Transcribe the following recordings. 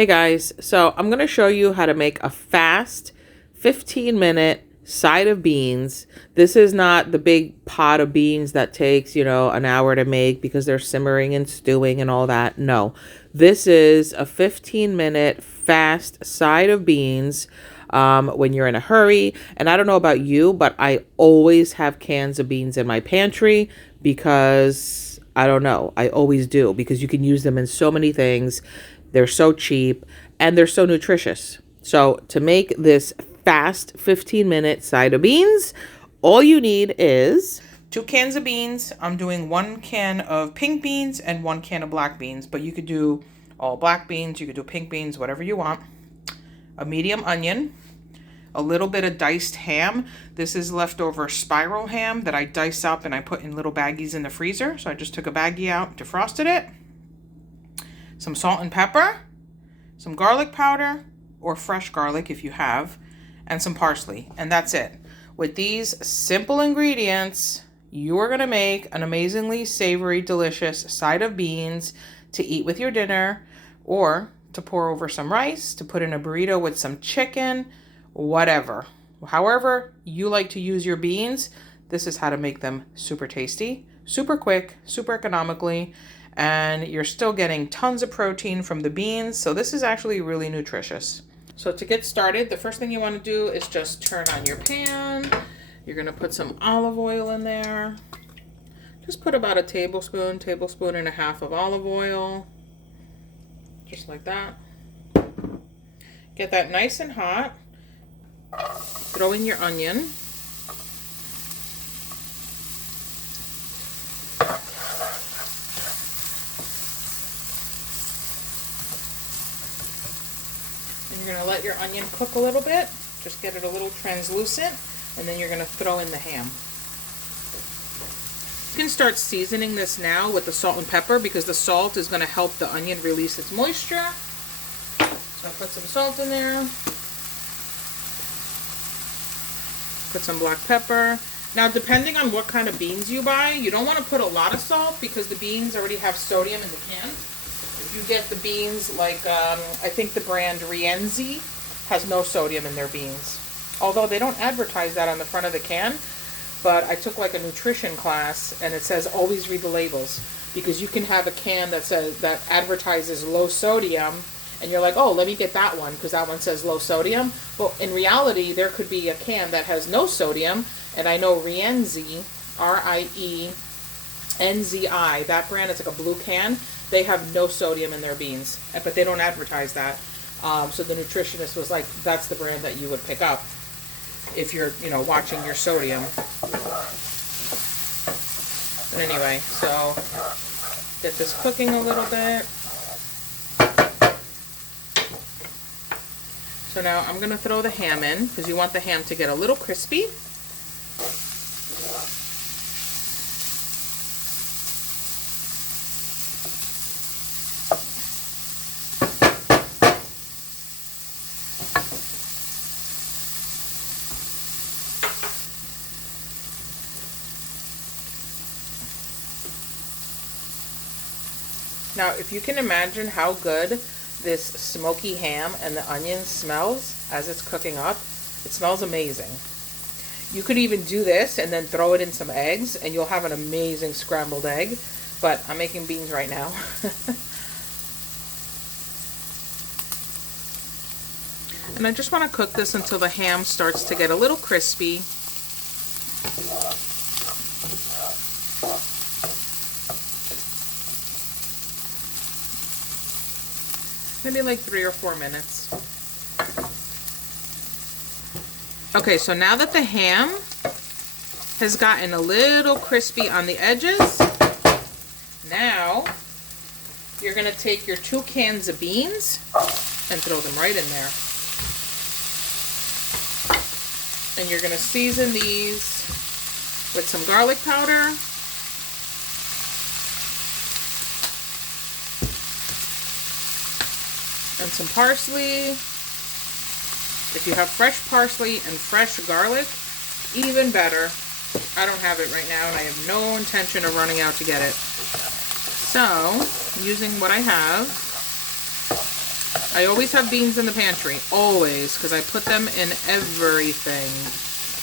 Hey guys, so I'm going to show you how to make a fast 15-minute side of beans. This is not the big pot of beans that takes, an hour to make because they're simmering and stewing and all that. No, this is a 15-minute fast side of beans when you're in a hurry. And I don't know about you, but I always have cans of beans in my pantry because I don't know. I always do because you can use them in so many things. They're so cheap and they're so nutritious. So to make this fast 15-minute side of beans, all you need is 2 cans of beans. I'm doing 1 can of pink beans and 1 can of black beans, but you could do all black beans, you could do pink beans, whatever you want. A medium onion, a little bit of diced ham. This is leftover spiral ham that I dice up and I put in little baggies in the freezer. So I just took a baggie out, defrosted it. Some salt and pepper, some garlic powder, or fresh garlic if you have, and some parsley, and that's it. With these simple ingredients, you are going to make an amazingly savory, delicious side of beans to eat with your dinner, or to pour over some rice, to put in a burrito with some chicken, whatever. However you like to use your beans, this is how to make them super tasty, super quick, super economically, and you're still getting tons of protein from the beans. So this is actually really nutritious. So to get started, the first thing you want to do is just turn on your pan. You're going to put some olive oil in there. Just put about a tablespoon and a half of olive oil. Just like that. Get that nice and hot. Throw in your onion. You're going to let your onion cook a little bit, just get it a little translucent, and then you're going to throw in the ham. You can start seasoning this now with the salt and pepper because the salt is going to help the onion release its moisture. So I put some salt in there. Put some black pepper. Now, depending on what kind of beans you buy, you don't want to put a lot of salt because the beans already have sodium in the can. If you get the beans like, I think the brand Rienzi has no sodium in their beans. Although they don't advertise that on the front of the can, but I took like a nutrition class and it says always read the labels because you can have a can that advertises low sodium and you're like, oh, let me get that one because that one says low sodium. Well, in reality, there could be a can that has no sodium, and I know Rienzi, R-I-E-N-Z-I, that brand, it's like a blue can. They have no sodium in their beans, but they don't advertise that. So the nutritionist was like, that's the brand that you would pick up if you're, watching your sodium. But anyway, so get this cooking a little bit. So now I'm going to throw the ham in because you want the ham to get a little crispy. Now, if you can imagine how good this smoky ham and the onion smells as it's cooking up, it smells amazing. You could even do this and then throw it in some eggs and you'll have an amazing scrambled egg, but I'm making beans right now. And I just want to cook this until the ham starts to get a little crispy. Maybe like 3 or 4 minutes. Okay, so now that the ham has gotten a little crispy on the edges, now you're going to take your 2 cans of beans and throw them right in there. And you're going to season these with some garlic powder. And some parsley. If you have fresh parsley and fresh garlic, even better. I don't have it right now and I have no intention of running out to get it. So, using what I have, I always have beans in the pantry, always, because I put them in everything.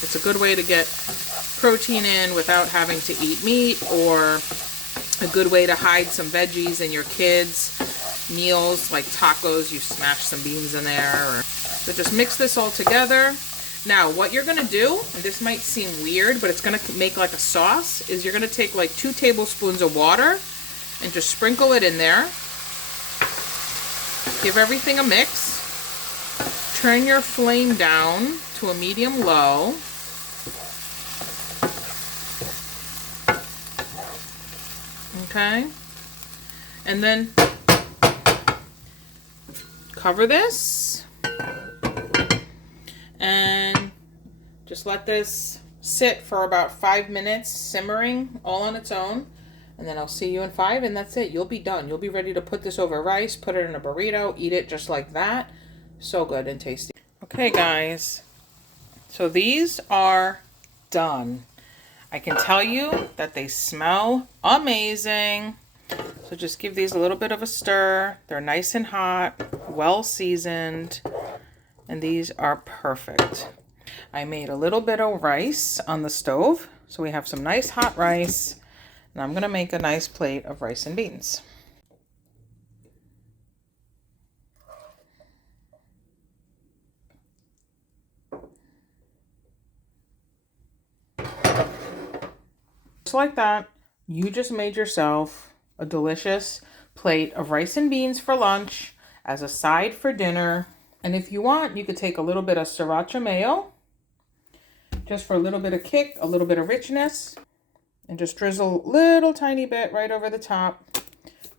It's a good way to get protein in without having to eat meat, or a good way to hide some veggies in your kids' meals, like tacos. You smash some beans in there. So just mix this all together. Now, what you're going to do, and this might seem weird, but it's going to make like a sauce, is you're going to take like 2 tablespoons of water and just sprinkle it in there. Give everything a mix. Turn your flame down to a medium-low. Okay. And then cover this. And just let this sit for about 5 minutes, simmering all on its own. And then I'll see you in 5, and that's it. You'll be done. You'll be ready to put this over rice, put it in a burrito, eat it just like that. So good and tasty. Okay, guys. So these are done. I can tell you that they smell amazing. So just give these a little bit of a stir. They're nice and hot, well seasoned, and these are perfect. I made a little bit of rice on the stove, so we have some nice hot rice. And I'm going to make a nice plate of rice and beans. Just like that, you just made yourself a delicious plate of rice and beans for lunch as a side for dinner. And if you want, you could take a little bit of sriracha mayo, just for a little bit of kick, a little bit of richness. And just drizzle a little tiny bit right over the top,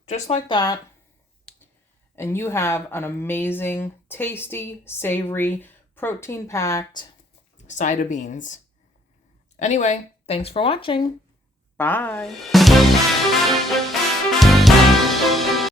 just like that. And you have an amazing, tasty, savory, protein-packed side of beans. Anyway, thanks for watching. Bye.